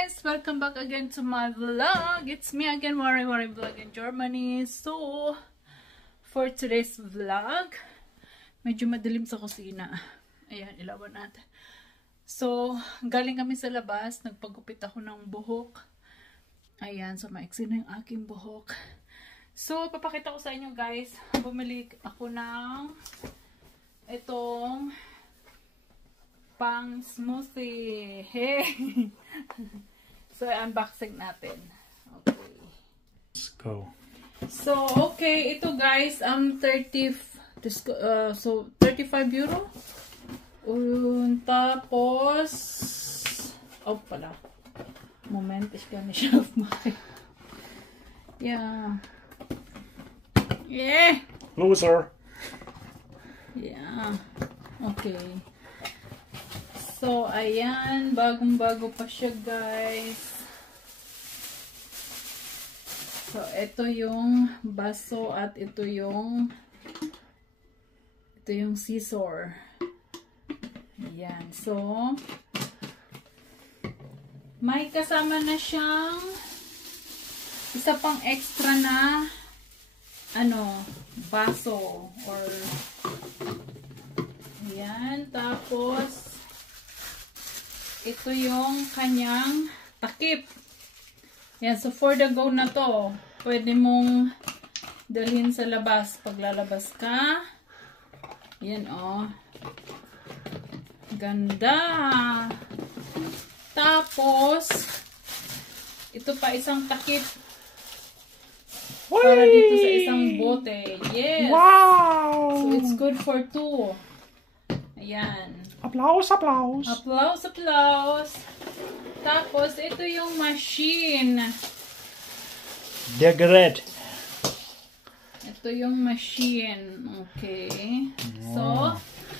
guys! Welcome back again to my vlog. It's me again, Wari Vlog in Germany. So, for today's vlog, medyo madilim sa kusina. Ayan, ilawan natin. So, galing kami sa labas. Nagpagupit ako ng buhok. Ayan, so maiksi na yung aking buhok. So, papakita ko sa inyo guys. Bumili ako ng itong pang smoothie. Hey! So, unboxing natin. Okay. Let's go. So, okay. Ito guys, 35 euro. Tapos, oh pala. Moment, ich kann nicht aufmachen. Ja. Yeah. Loser. Yeah. Okay. So, ayan. Bagong-bago pa siya, guys. So, ito yung baso at ito yung scissor. Ayan. So, may kasama na siyang isa pang extra na baso or ayan. Tapos ito yung kanyang takip. Yan, so for the go na to. Pwede mong dalhin sa labas. Paglalabas ka. Yan, oh. Ganda. Tapos, ito pa isang takip. Para dito sa isang bote. Yes. Wow! So, it's good for two. Ayan. Applaus, applaus. Applaus, applaus. Tapos, ito yung machine. Der Gerät. Ito yung machine. Okay. So,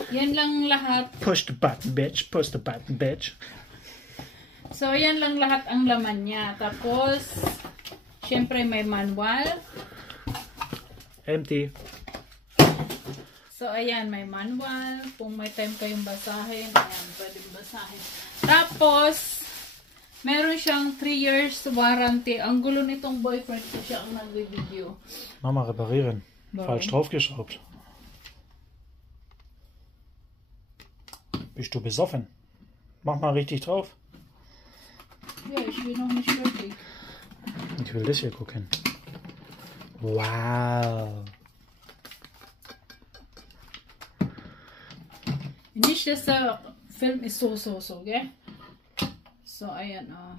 yan lang lahat. Push the button, bitch. Push the button, bitch. So, yan lang lahat ang laman niya. Tapos, syempre may manual. Empty. So, ayan, may manual. Kung may time kayong basahin, ayan, pwedeng basahin. Tapos, meron siyang 3 years warranty. Ang gulo nitong boyfriend ko siya ang nag-video. Mama reparieren. Warum? Falsch draufgeschraubt. Bist du besoffen? Mach mal richtig drauf. Ja, ich will noch nicht fertig. Ich will das hier gucken. Wow. Nicht, dass der Film ist so, gell? So, ayan, oh.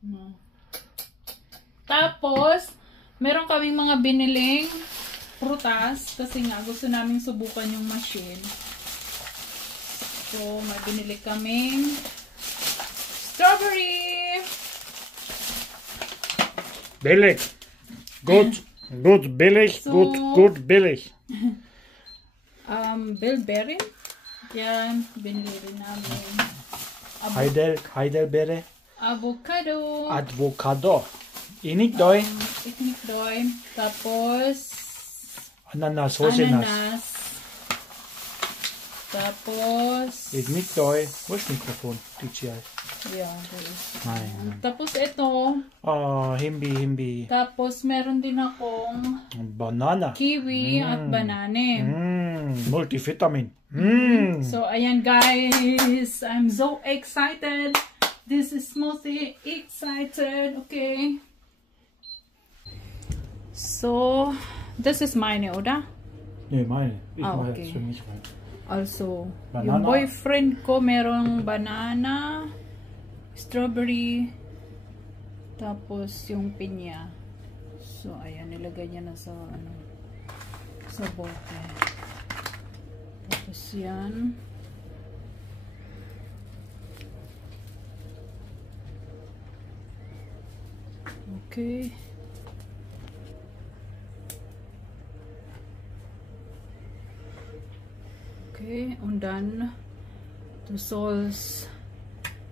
No. Tapos, meron kaming mga biniling prutas kasi nga gusto naming subukan yung machine. So, may binili kaming strawberry. Billig. Gut. Gut, billig. So, gut, billig. Bilberry. Yan, binili rin namin. Heidelbeere. Avocado. Avocado. Inikdoy. Iknikdoy. Tapos, Ananas, Rosinas. ananas. Tapos, Inikdoy. Wo ist Mikrofon? DJI. yeah, there is. Nein. Tapos ito. Oh, himbi. Tapos, meron din akong Banana. kiwi at banane. Multivitamin. So, ayan guys. I'm so excited. This is mostly excited. Okay. So, this is meine, oder? Nee, meine. Ich mache okay. jetzt für mich rein. Also, Banana. yung boyfriend ko merong banana, strawberry, tapos yung pinya. So, ayan, nilagay niya na sa, sa bote. Tapos yan. Okay. Okay, und dann du sollst,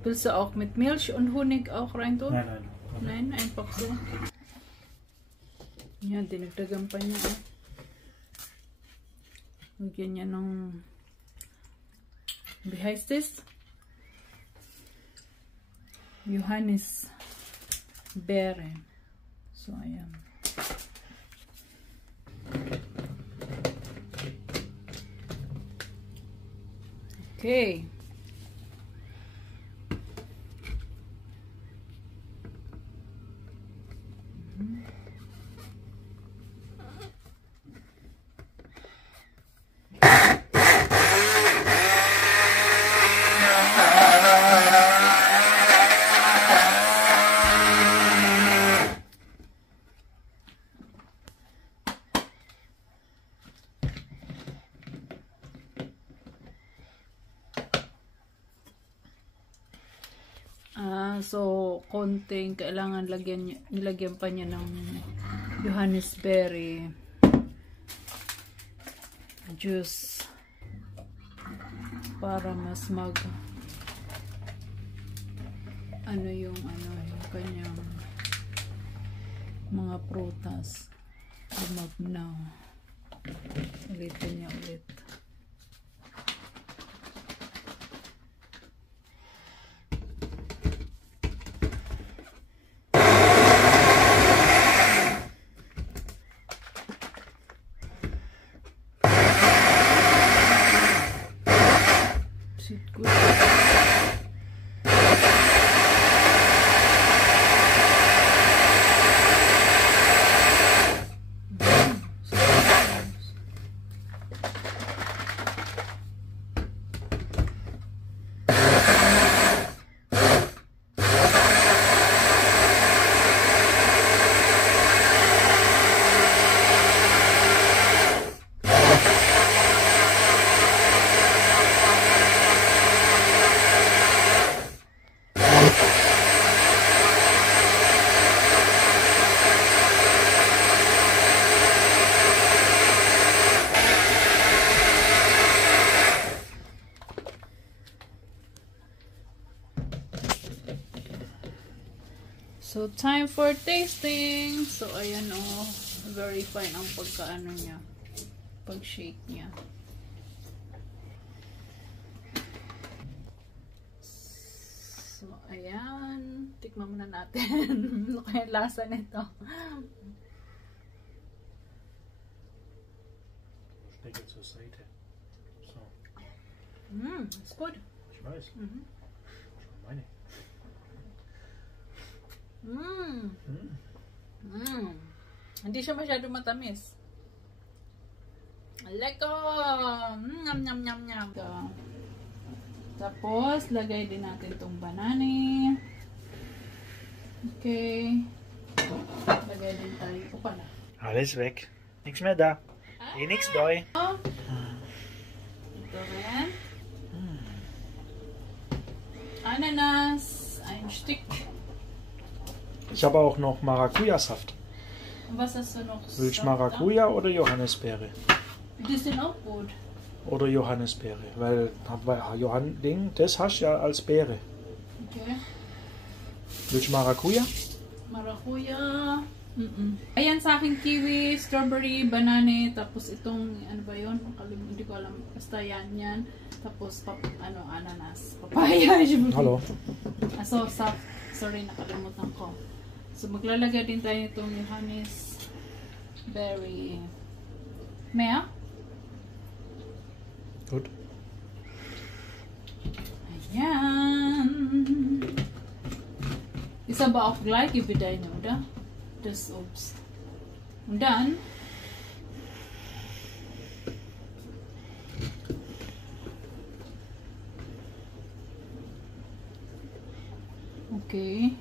willst du auch mit Milch und Honig auch rein tun? Nein. Nein, einfach so. Yan, dinagdagan pa niya. Lagyan niya ng, wie heißt das? Johannisbeere. So, ayan. Okay. So, konting kailangan nilagyan pa niya ng Johannisbeere juice para mas yung kanyang mga prutas lumabnaw. Ulitin niya ulit. Good. So, time for tasting. So, ayan very fine ang pagkaano niya. Pag-shake niya. So, ayan. Tikman muna natin. Ano kaya lasa nito? Stecken zur Seite. So. It's good. Ich weiß. Schon meine. Hindi siya masyado matamis. Leko! Nyam nyam nyam nyam. Tapos, lagay din natin itong banana. Okay. Lagay din tayo. Ito pala. Alles weg. Nichts mehr da. Nichts doy. Ito rin. Ananas. Ein Stück. Ich habe auch noch Maracuja-Saft. Was hast du noch? Willst du Maracuja oder Johannisbeere? Die sind auch gut. Oder Johannisbeere, weil das hast du ja als Beere. Okay. Willst du Maracuja? Maracuja. Ayan sa akin, kiwi, strawberry, banana, tapos itong, ano ba yun? Hindi ko alam. Basta yan. Tapos, ananas. Papaya. Hello. So, sorry, nakalimutan ko. So, maglalagay din tayo itong Johannisbeere. Mehr? Gut. Ayan. Ist aber auch gleich wie deine, oder? Das Obst. Und dann okay.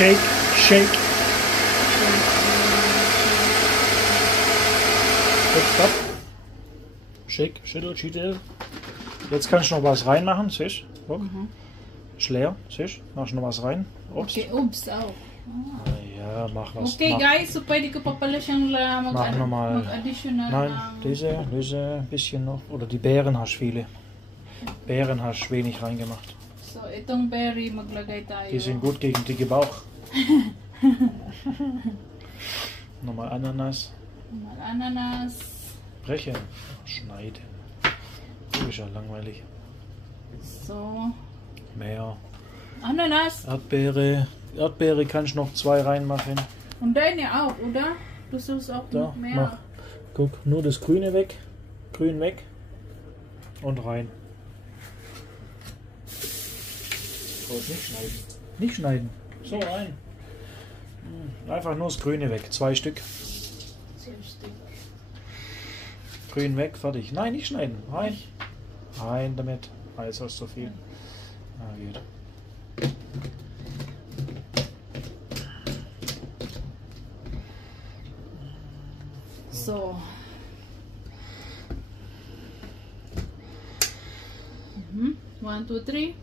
Shake, shake. Stopp. Shake, schüttel. Jetzt kannst du noch was reinmachen, siehst du? Ist leer, siehst du? Machst du noch was rein? Obst. Okay, Obst auch. Ah, ja. Ja, mach was. Okay mach. guys, so pwede ko pa pala siyang Mach nochmal. mag-additional Nein, ng... diese ein bisschen noch. Oder die Beeren hast viele. Beeren hast wenig reingemacht. So, itong berry, maglagay tayo. Die sind gut gegen dicke Bauch. Nochmal Ananas. Mal Ananas. Brechen. Schneiden. Das ist ja langweilig. So, Mehr. Ananas. Erdbeere. Erdbeere kannst du noch 2 reinmachen. Und deine auch, oder? Du suchst auch Da, noch mehr. mach. Guck, nur das Grüne weg. Grün weg. Und rein. Brauchst nicht schneiden. Nicht schneiden. So rein. Einfach nur das Grüne weg. 2 Stück. 10 Stück. Grün weg, fertig. Nein, nicht schneiden. Rein. Rein damit. Jetzt hast du so viel. Na, geht. So. 1, 2, 3.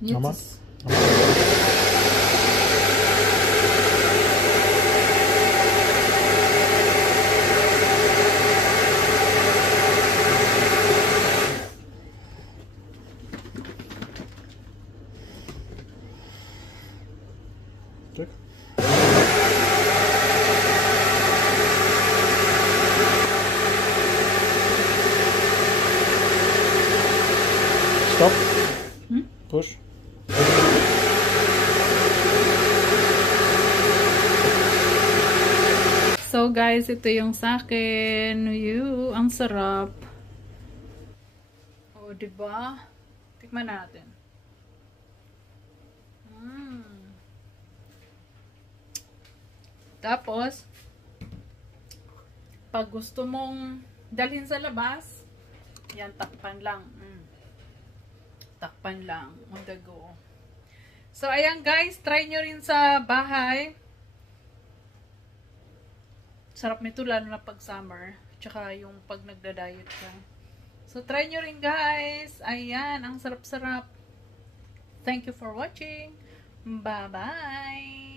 Nochmal. Jetzt. Stück. Stop. Push. So guys, ito yung sa akin. Ang sarap. O, diba? Tikman natin. Tapos, pag gusto mong dalhin sa labas, yan, takpan lang. Takpan lang. On the go. So, ayan guys, try nyo rin sa bahay. Sarap nito lalo na pag summer. Tsaka yung pag nagda-diet ka. So, try nyo rin guys. Ayan, ang sarap-sarap. Thank you for watching. Bye-bye!